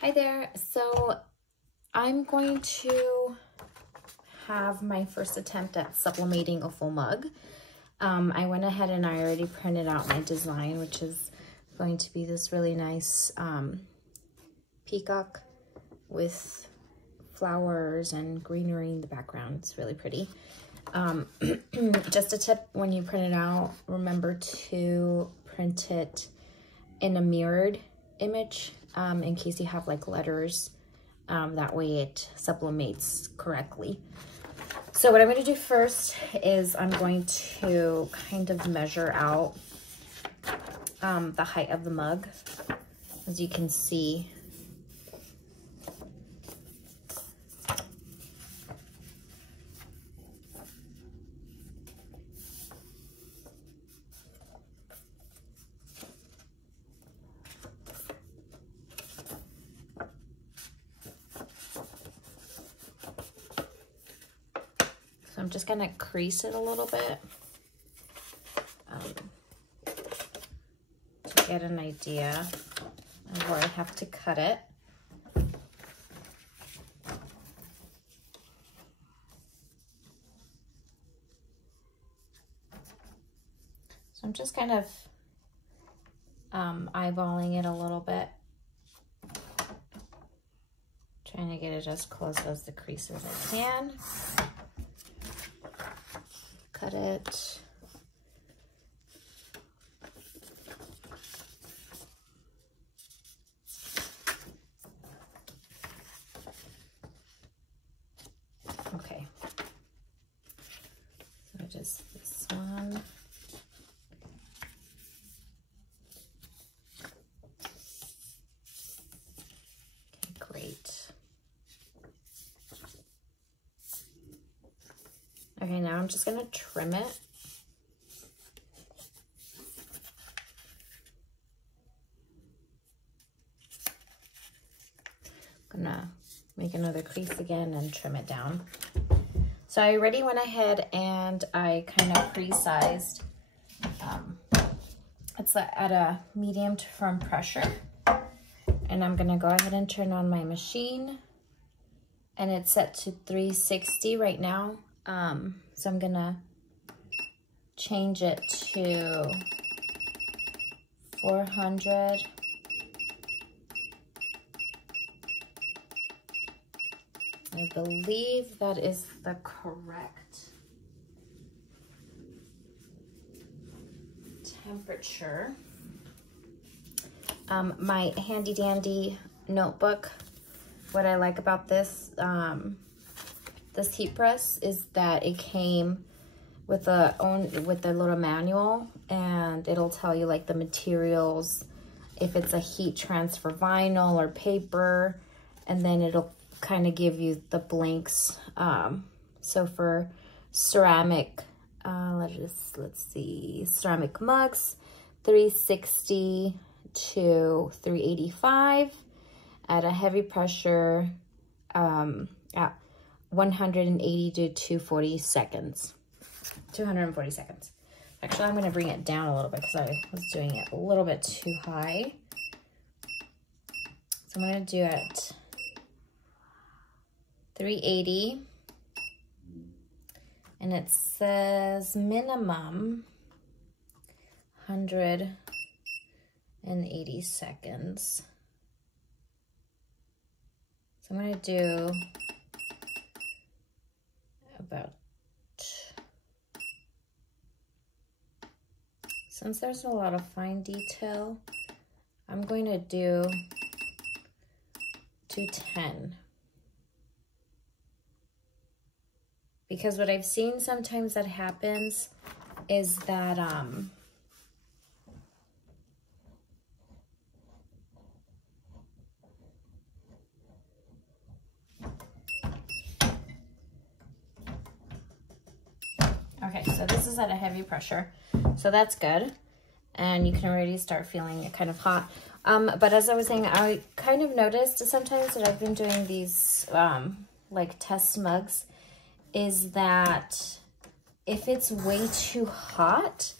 Hi there. So I'm going to have my first attempt at sublimating a full mug. I went ahead and I already printed out my design, which is going to be this really nice peacock with flowers and greenery in the background. It's really pretty. Just a tip, when you print it out, remember to print it in a mirrored image in case you have like letters. That way it sublimates correctly. So what I'm going to do first is I'm going to kind of measure out the height of the mug. As you can see, so I'm just going to crease it a little bit to get an idea of where I have to cut it. So I'm just kind of eyeballing it a little bit, trying to get it as close as the crease as I can. Cut it. Okay. So just this one. Okay, great. Okay, now I'm just gonna trim it. I'm gonna make another crease again and trim it down. So I already went ahead and I kind of pre-sized. It's at a medium to firm pressure. And I'm gonna go ahead and turn on my machine. And it's set to 360 right now. So I'm gonna change it to 400. I believe that is the correct temperature. My handy dandy notebook, what I like about this heat press is that it came with a little manual, and it'll tell you like the materials, if it's a heat transfer vinyl or paper, and then it'll kind of give you the blanks. So for ceramic, let's see, ceramic mugs, 360 to 385 at a heavy pressure, at 180 to 240 seconds. 240 seconds. Actually, I'm going to bring it down a little bit because I was doing it a little bit too high. So I'm going to do it 380. And it says minimum 180 seconds. So I'm going to do about, since there's a lot of fine detail, I'm going to do 210. Because what I've seen sometimes that happens is that okay, so this is at a heavy pressure, so that's good. And you can already start feeling it kind of hot. But as I was saying, I kind of noticed sometimes that I've been doing these like test mugs, is that if it's way too hot,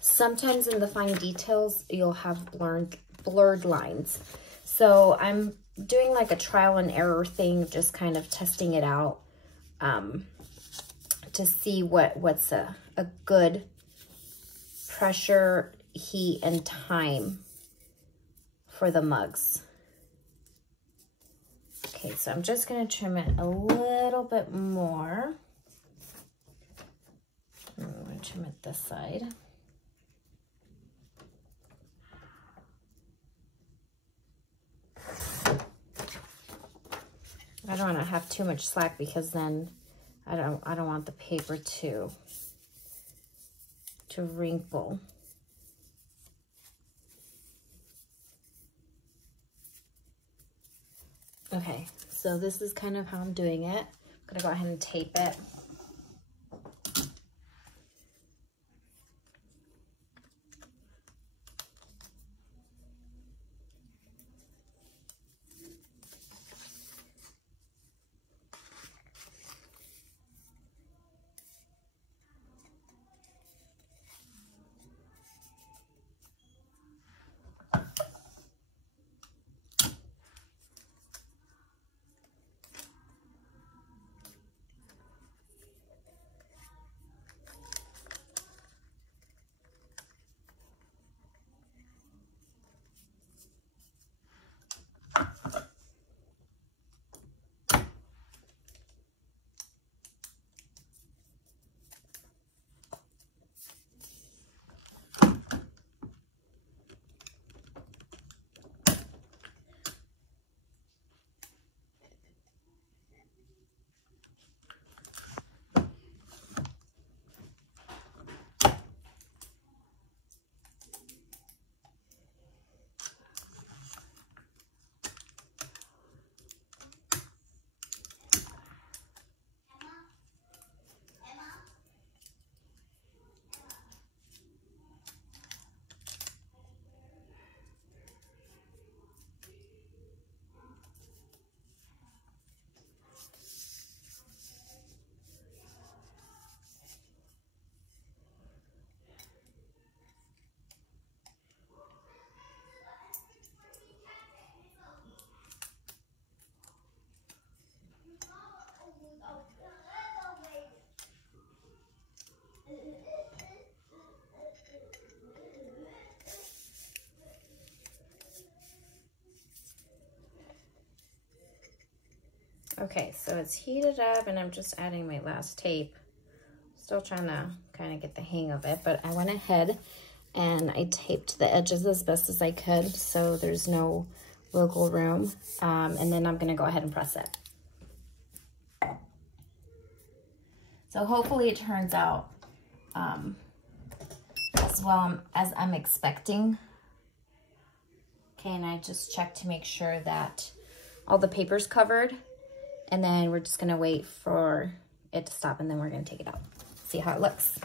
sometimes in the fine details, you'll have blurred lines. So I'm doing like a trial and error thing, just kind of testing it out to see what's a good pressure, heat, and time for the mugs. Okay, so I'm just going to trim it a little bit more. I'm going to trim it this side. I don't want to have too much slack because then I don't want the paper to wrinkle. Okay, so this is kind of how I'm doing it. I'm gonna go ahead and tape it. Okay, so it's heated up and I'm just adding my last tape. Still trying to kind of get the hang of it, but I went ahead and I taped the edges as best as I could so there's no wiggle room. And then I'm gonna go ahead and press it. So hopefully it turns out as well as I'm expecting. Okay, and I just checked to make sure that all the paper's covered. And then we're just gonna wait for it to stop and then we're gonna take it out. See how it looks.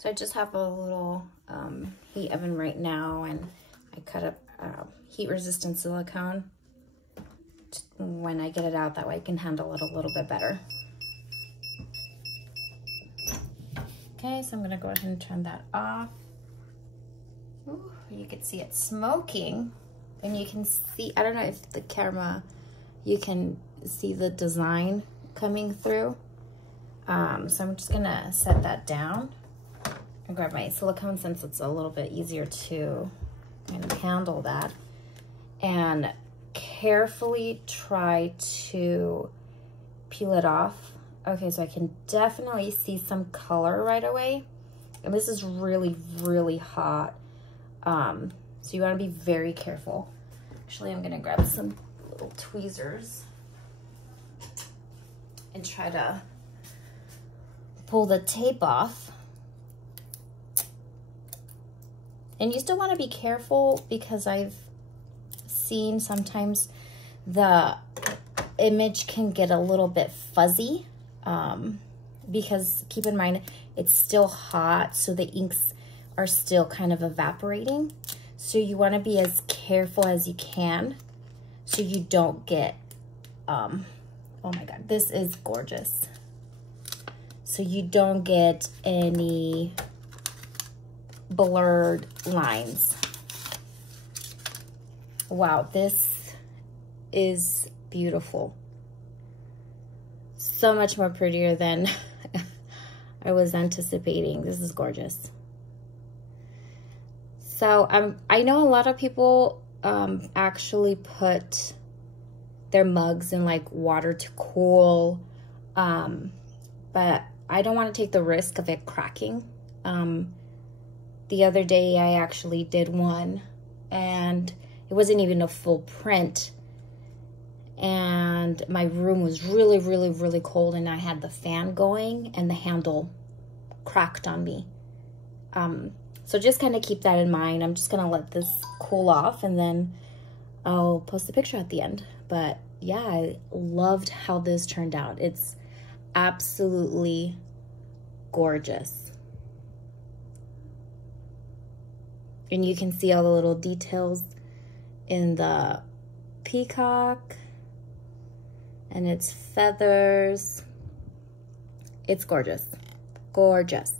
So I just have a little heat oven right now, and I cut up heat resistant silicone. When I get it out, that way I can handle it a little bit better. Okay, so I'm gonna go ahead and turn that off. Ooh, you can see it smoking, and you can see, I don't know if the camera, you can see the design coming through. So I'm just gonna set that down and grab my silicone, since it's a little bit easier to kind of handle that, and carefully try to peel it off. Okay, so I can definitely see some color right away, and this is really, really hot. So you want to be very careful. Actually, I'm gonna grab some little tweezers and try to pull the tape off. And you still want to be careful, because I've seen sometimes the image can get a little bit fuzzy, because keep in mind it's still hot, so the inks are still kind of evaporating. So you want to be as careful as you can so you don't get oh my god, this is gorgeous. So you don't get any blurred lines. Wow, this is beautiful. So much more prettier than I was anticipating. This is gorgeous. So I know a lot of people actually put their mugs in like water to cool, but I don't want to take the risk of it cracking. The other day I actually did one, and it wasn't even a full print, and my room was really, really, really cold, and I had the fan going and the handle cracked on me. So just kind of keep that in mind. I'm just gonna let this cool off, and then I'll post a picture at the end. But yeah, I loved how this turned out. It's absolutely gorgeous. And you can see all the little details in the peacock and its feathers. It's gorgeous, gorgeous.